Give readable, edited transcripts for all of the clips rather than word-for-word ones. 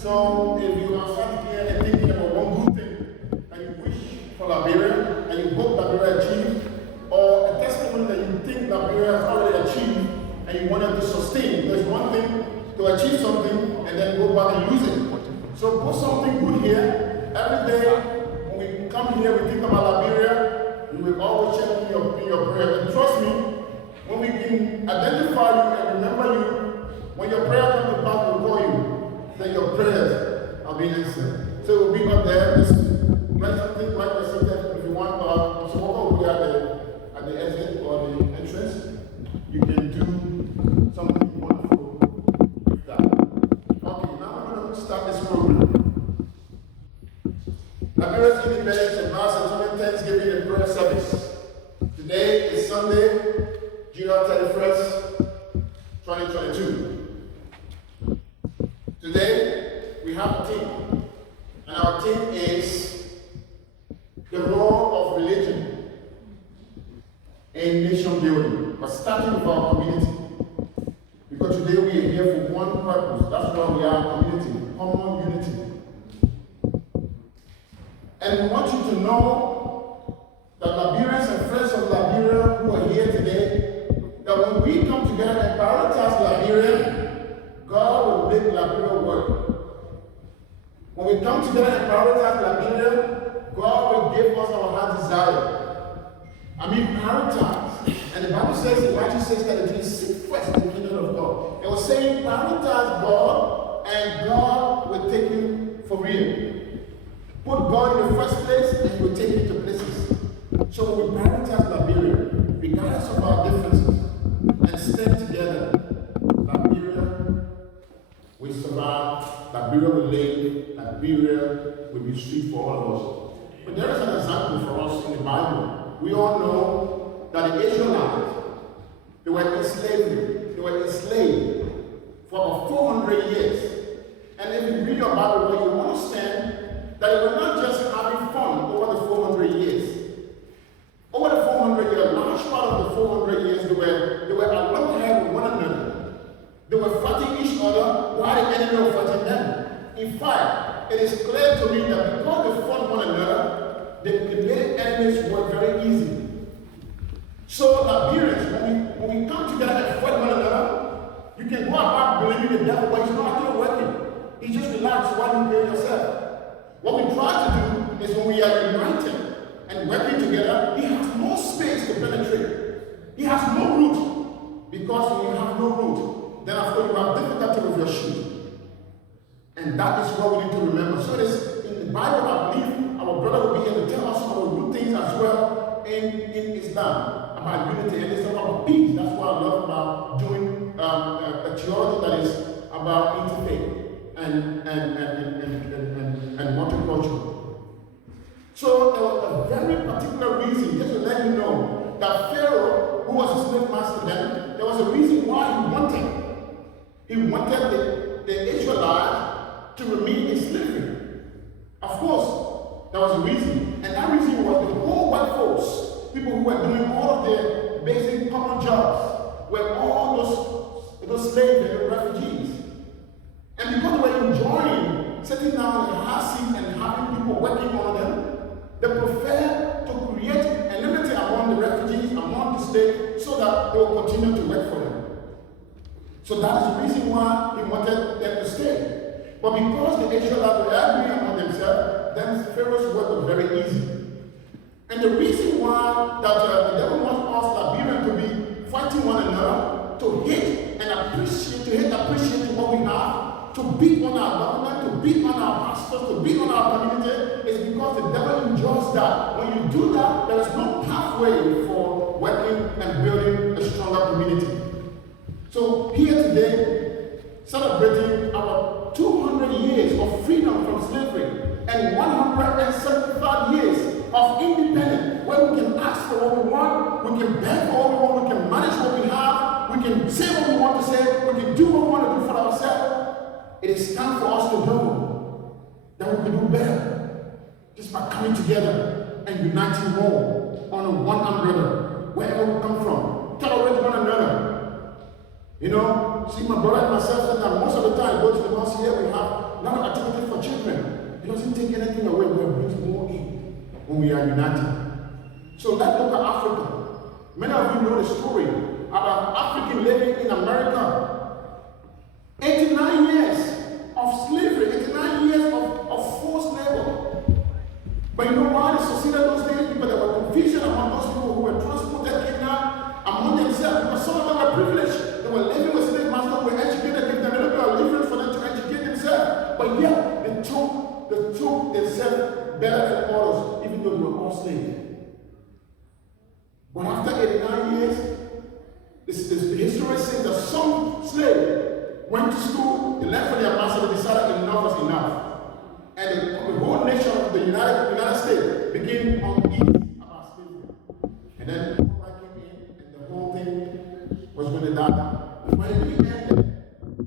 So if you are sat here and thinking about one good thing that you wish for Liberia and you hope Liberia achieve, or a testimony that you think Liberia has already achieved and you want it to sustain, there's one thing to achieve something and then go back and lose it. So put something good here. Every day when we come here, we think about Liberia, we will always check in your prayer. And trust me, when we can identify you and remember you, when your prayer comes to pass, we'll call you. Then your prayers are being answered. So we'll be up there. Just write something, write a sentence if you want. So what will be at the exit or the entrance? You can do something wonderful with that. Okay, now we're going to start this program. Liberia's independence and mass atonement Thanksgiving and prayer service. Today is Sunday, July 31st, 2022. Today, we have a theme, and our theme is the role of religion in nation building, but starting with our community. Because today we are here for one purpose. That's why we are a community, common unity. And we want you to know that Liberians and friends of Liberia who are here today, that when we come together and prioritize Liberia, God will make Liberia work. When we come together and prioritize Liberia, God will give us our heart desire. I mean, prioritize. And the Bible says, the Bible says that it is seek first the kingdom of God. It was saying, prioritize God, and God will take you for real. Put God in the first place, and He will take you to places. So when we prioritize Liberia, regardless of our differences, and stand together, Liberia will survive, Liberia will live, Liberia will be sweet for all of us. But there is an example for us in the Bible. We all know that the Israelites, they were in slavery. They were enslaved for about 400 years. And if you read your Bible, you understand that they were not just having fun over the 400 years. Over the 400 years, a large part of the 400 years, they were at loggerheads with one another. They were fighting each other while the enemy was fighting them. In fact, it is clear to me that because they fought one another, they made enemies work very easy. So Liberians, when we come together and fight one another, you can go about believing the devil, but it's not actually working. It's just relax while you hear yourself. What we try to do is when we are united and working together, he has no space to penetrate. He has no root. Because when you have no root, then after you have difficulty with your shoe. And that is what we need to remember. So it is in the Bible, I believe our brother will be here to tell us some of the good things as well in Islam about unity, and it's about peace. That's what I love about doing a theology that is about interfaith and multicultural. So there was a very particular reason, just to let you know, that Pharaoh, who was a slave master then, there was a reason why he wanted the Israelites to remain in slavery. Of course, there was a reason, and that reason was the whole workforce, people who were doing all of the basic common jobs, were all those slaves and refugees. And because they were enjoying sitting down in the hot seat and having people working on them, they prefer to create enmity among the refugees, among the slaves, so that they will continue to work for them. So that is the reason why he wanted them to stay. But because the Israelites were angry among themselves, then Pharaoh's work was very easy. And the reason why that the devil wants us Liberians to be fighting one another, to hate and appreciate what we have, to beat on our government, to beat on our pastors, to beat on our community, is because the devil enjoys that. When you do that, there is no pathway for working and building a stronger community. So here today, celebrating our 200 years of freedom from slavery and 175 years of independence, where we can ask for what we want, we can beg for what we want, we can manage what we have, we can say what we want to say, we can do what we want to do for ourselves. It is time for us to know that we can do better just by coming together and uniting more under one umbrella, wherever we come from, tolerate one another. You know, see my brother and myself said that most of the time, go to the mosque here, we have a lot of activity for children. It doesn't take anything away, but it brings more in when we are united. So let's look at Africa. Many of you know the story about African living in America. 89 years of slavery, 89 years of forced labor. But you know why they succeeded those days? Because there was confusion among those people who were transported, kidnapped among themselves, because some of them were privileged. They were living with slave masters who were educated, gave them a little bit of difference for them to educate themselves. But yet, they took themselves better than others, even though they were all slaves. But after 89 years, the history says that some slaves went to school, they left for their master, they decided enough was enough. And the whole nation of the United States began uneasy about slavery. And then people came in, and the whole thing was going to die down. When it ended,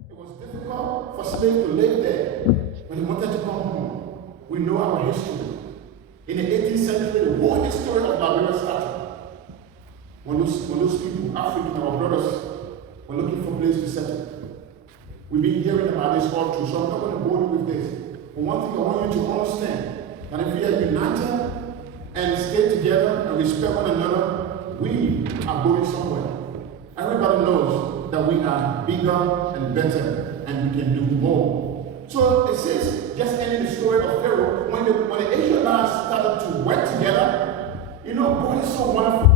it was difficult for slaves to live there, but they wanted to come home. We know our history. In the 18th century, the whole history of Liberia started. When those people, African, our brothers, were looking for a place to settle. We've been hearing about this all through, so I'm not going to bore you with this. But one thing I want you to understand, that if we are united and stay together and respect one another, we are going somewhere. Everybody knows that we are bigger and better, and we can do more. So it says, just ending the story of Pharaoh, when the Israelites started to work together, you know, God is so wonderful.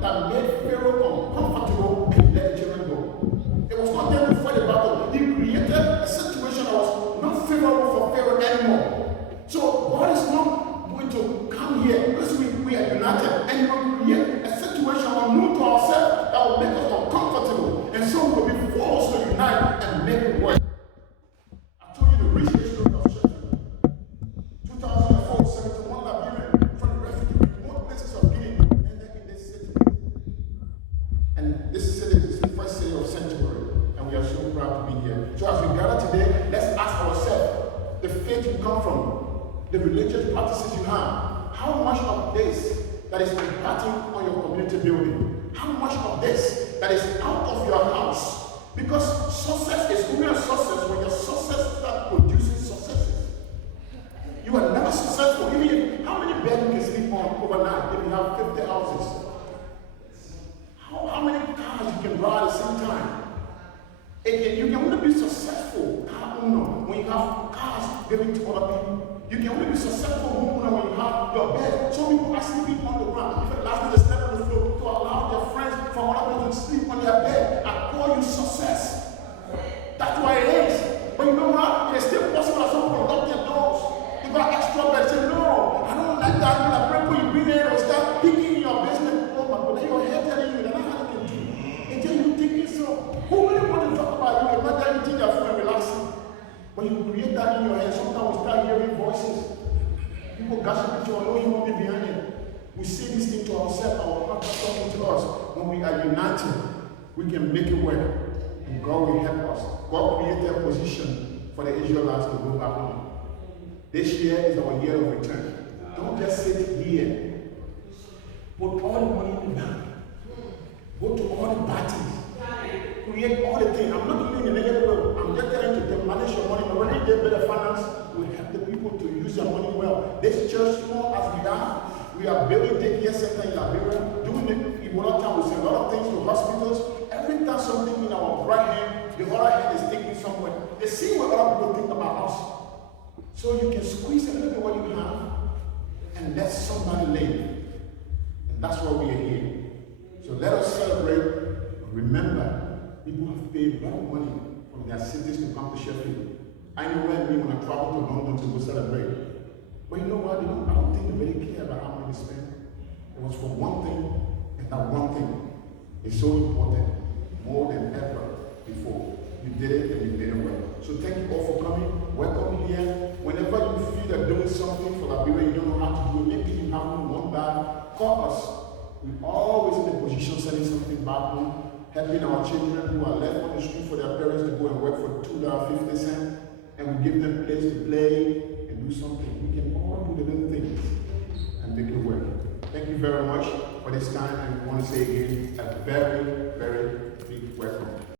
That made Pharaoh uncomfortable and let the children go. It was not them who fought the battle. He created a situation that was not favorable for Pharaoh anymore. So God is not going to come here because we are united and will create a situation unknown to ourselves that will make us uncomfortable. And so we will be forced to unite and make it work. I told you the rich history of Sheffield. 2004, 71 Liberian from the refugee remote places of Guinea. And this city is the first city of Sanctuary, and we are so proud to be here. So as we gather today, let's ask ourselves, the faith you come from, the religious practices you have, how much of this that is impacting on your community building? How much of this that is out of your house? Because success is only a success when your success starts producing successes. You are never successful. Even how many beds you can sleep on overnight if you have 50 houses? How many cars you can ride at the same time? You can only be successful car owner when you have cars given to other people. You can only be successful homeowner when you have your bed. Some people are sleeping on the ground. Even last night they slept on the floor to allow their friends from other people to sleep on their bed. I call you success. That's why it is. But you know what? It is still possible that some people lock their doors. They got extra beds. Say, no, I don't like that. You like people you bring there and start picking your business. Oh, but then your head telling you that you thinking so. Who really want to talk about you? Not that you think you're free and relaxing. But you create that in your head. Sometimes we start hearing voices. People gossiping to you, know you won't be behind it. We say this thing to ourselves, our heart is talking to us. When we are united, we can make it work. And God will help us. God created a position for the Israelites to go back home. This year is our year of return. Don't just sit here. Put all the money in the bank. Go to all the parties. Create all the things. I'm not giving you a negative way. I'm just trying to manage your money. But when you get better finance, we help the people to use their money well. This church, small as we are building daycare center in Liberia. Doing it in one time, we send a lot of things to hospitals. Every time something in our right hand, the other hand is taking somewhere. They see what other people think about us. So you can squeeze a little bit what you have and let somebody live. And that's why we are here. So let us celebrate. Remember, people have paid a lot of money from their cities to come to Sheffield. I know when I travel to London to go celebrate. But you know what? I don't think they really care about how money they spend. It was for one thing, and that one thing is so important, more than ever before. You did it and you did it well. So thank you all for coming. Welcome here. Whenever you feel that doing something for Liberia, you don't know how to do it, maybe you have one bad, call us. We're always in a position sending something back home, helping our children who are left on the street for their parents to go and work for $2.50, and we give them a place to play and do something. We can all do the little things and make it work. Thank you very much for this time, and we want to say again a very, very big welcome.